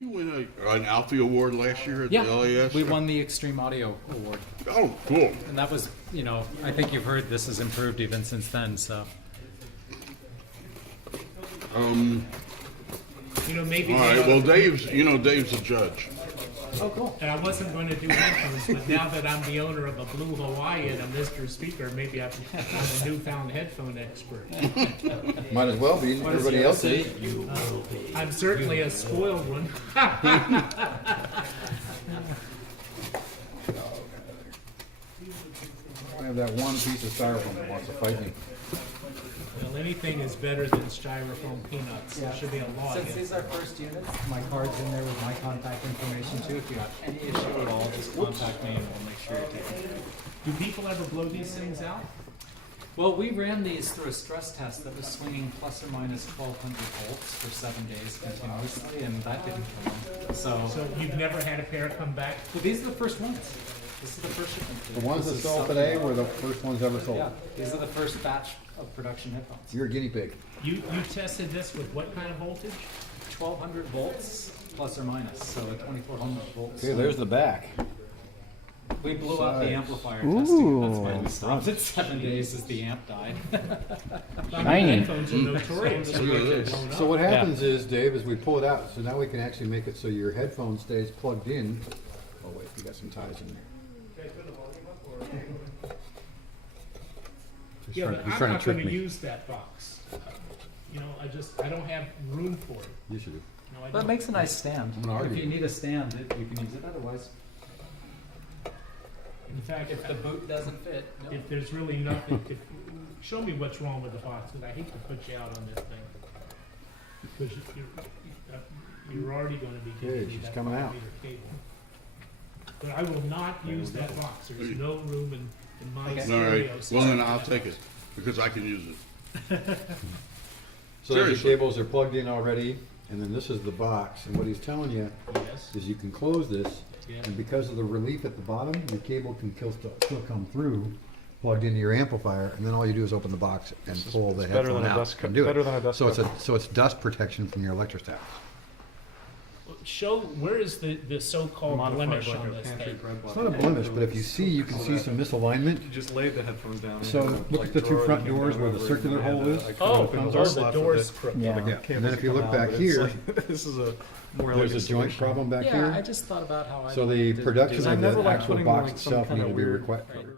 You win an Alfie Award last year at Yeah, the LAS? we won the Extreme Audio Award. Oh, cool. And that was, I think you've heard this has improved even since then, so. Maybe. All right, well, Dave's a judge. Oh, cool. And I wasn't going to do headphones, but now that I'm the owner of a Blue Hawaii and a MrSpeaker, maybe I'm a newfound headphone expert. Might as well be. Everybody else is. I'm certainly a spoiled one. I have that one piece of styrofoam that wants to fight me. Well, anything is better than styrofoam peanuts. There should be a law Since against these are first units, my card's in there with my contact information too. If you have any issue at all, just contact me and we'll make sure you take it. Do people ever blow these things out? Well, we ran these through a stress test that was swinging plus or minus 1,200 volts for 7 days continuously, and that didn't kill them. So you've never had a pair come back? Well, these are the first ones. This is the first shipment. The ones that sold today were the first ones ever sold. Yeah, these are the first batch of production headphones. You're a guinea pig. You tested this with what kind of voltage? 1,200 volts plus or minus, so a 2,400 volts. Okay, there's the back. We blew out the Size. amplifier testing. That's why we stopped at 7 days as the amp died. Shiny. Headphones are notorious. Look at this. So what happens is, Dave, is we pull it out. So now we can actually make it so your headphone stays plugged in. Oh wait, we got some ties in there. He's Yeah, trying, but he's I'm trying not to trick going to me. use that box. I don't have room for it. Yes, you do. No, I But it don't. makes a nice stand. I'm gonna If argue. you need a stand, you can use it. Otherwise, In fact, if the boot doesn't fit, no. if there's really nothing, show me what's wrong with the box, because I hate to put you out on this thing. Because you're already going to be Okay, giving me she's that coming out. 5-meter cable. But I will not use that box. There's no room in my Okay. All stereo right, system. well, then I'll take it, because I can use it. So the Seriously. cables are plugged in already, and then this is the box. And what he's telling you Yes. is you can close this, Yeah. and because of the relief at the bottom, your cable can still come through, plugged into your amplifier, and then all you do is open the box and pull the better headphone than a out dust and do it. better than a dust So cover. it's dust protection from your electrostats. Show, where is the so-called blemish on this thing? It's not a blemish, but if you see, you can see some misalignment. You just laid the headphones down. So look at the two front doors where the circular hole is. Oh, Comes the door's crooked. Yeah. And then if you look back here, This is a more there's elegant a joint solution. problem back Yeah, I here. just thought about how I So the did production I of never the liked actual putting box like some itself kind needed of to be weird- required.